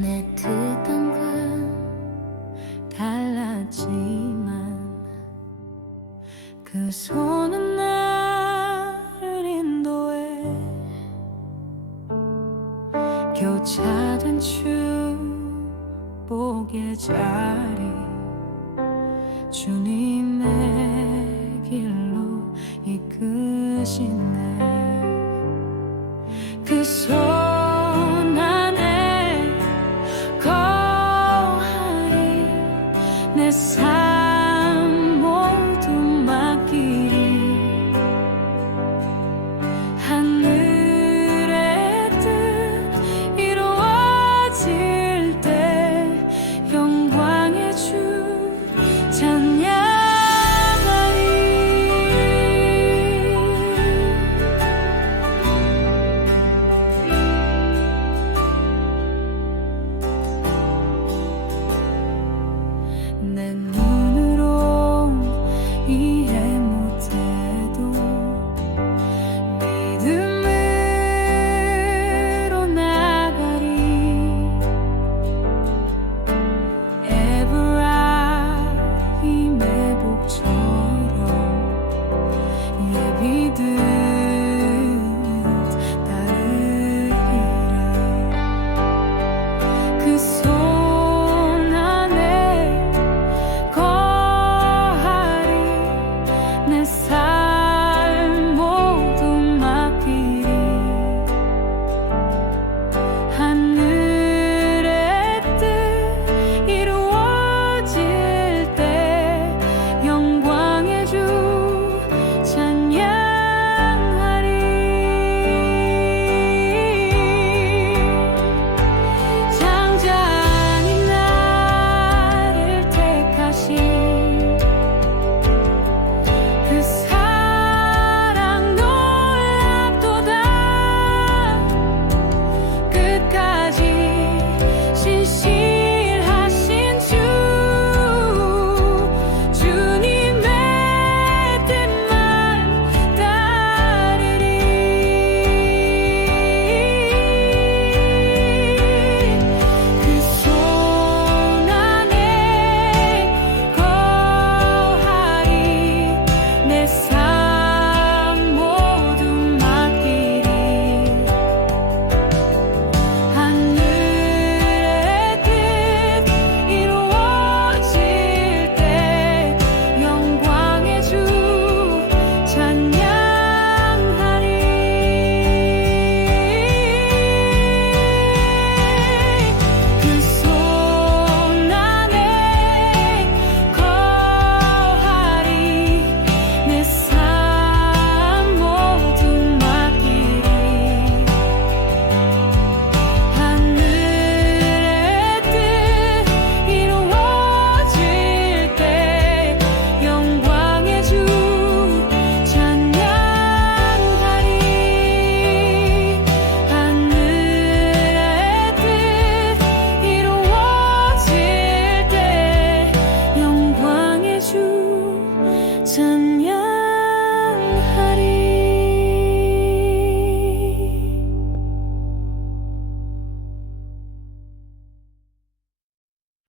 내 뜻과 달랐지만 그 손은 나를 인도해 교차된 축복의 자리 주님의 길로 이끄신